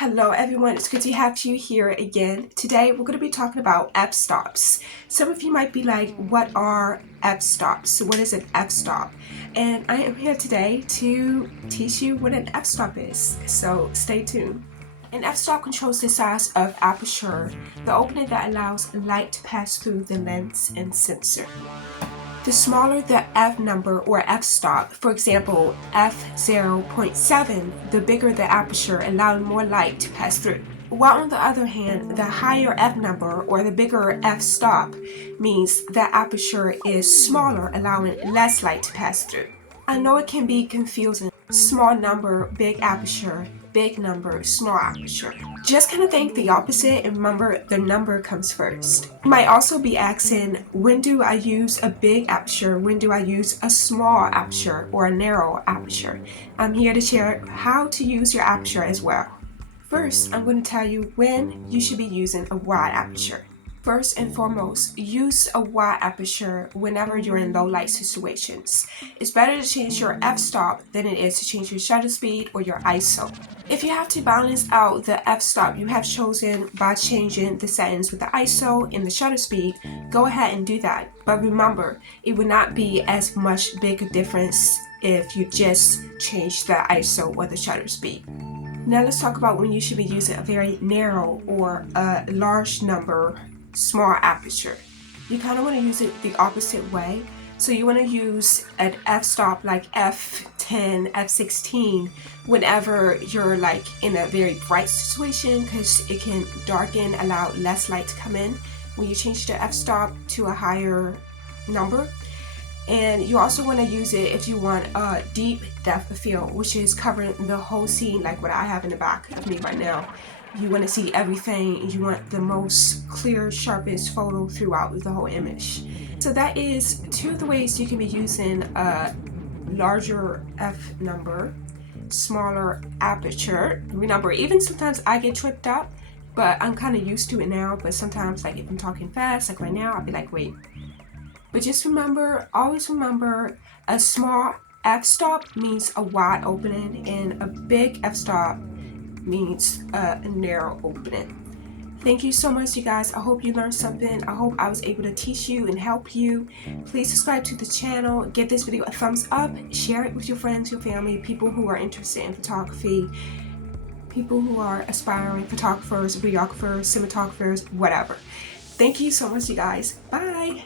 Hello everyone, it's good to have you here again. Today we're going to be talking about f-stops. Some of you might be like, what are f-stops? What is an f-stop? And I am here today to teach you what an f-stop is, so stay tuned. An f-stop controls the size of aperture, the opening that allows light to pass through the lens and sensor. The smaller the f number or f-stop, for example f0.7, the bigger the aperture, allowing more light to pass through. While on the other hand, the higher f number or the bigger f-stop means the aperture is smaller, allowing less light to pass through. I know it can be confusing. Small number, big aperture, big number, small aperture. Just kind of think the opposite and remember the number comes first. You might also be asking, when do I use a big aperture? When do I use a small aperture or a narrow aperture? I'm here to share how to use your aperture as well. First, I'm going to tell you when you should be using a wide aperture. First and foremost, use a wide aperture whenever you're in low light situations. It's better to change your f-stop than it is to change your shutter speed or your ISO. If you have to balance out the f-stop you have chosen by changing the settings with the ISO and the shutter speed, go ahead and do that. But remember, it would not be as much big a difference if you just change the ISO or the shutter speed. Now let's talk about when you should be using a very narrow or a large number small aperture. You kind of want to use it the opposite way. So you want to use an f-stop like f10, f16 whenever you're like in a very bright situation, because it can darken, allow less light to come in when you change the f-stop to a higher number. And you also want to use it if you want a deep depth of field, which is covering the whole scene like what I have in the back of me right now. You want to see everything. You want the most clear, sharpest photo throughout the whole image. So that is two of the ways you can be using a larger f number, smaller aperture. Remember, even sometimes I get tripped up, but I'm kind of used to it now. But sometimes, like if I'm talking fast, like right now, I'll be like, wait. But just remember, always remember, a small f-stop means a wide opening and a big f-stop means a narrow opening. Thank you so much, you guys. I hope you learned something. I hope I was able to teach you and help you. Please subscribe to the channel. Give this video a thumbs up. Share it with your friends, your family, people who are interested in photography, people who are aspiring photographers, videographers, cinematographers, whatever. Thank you so much, you guys. Bye.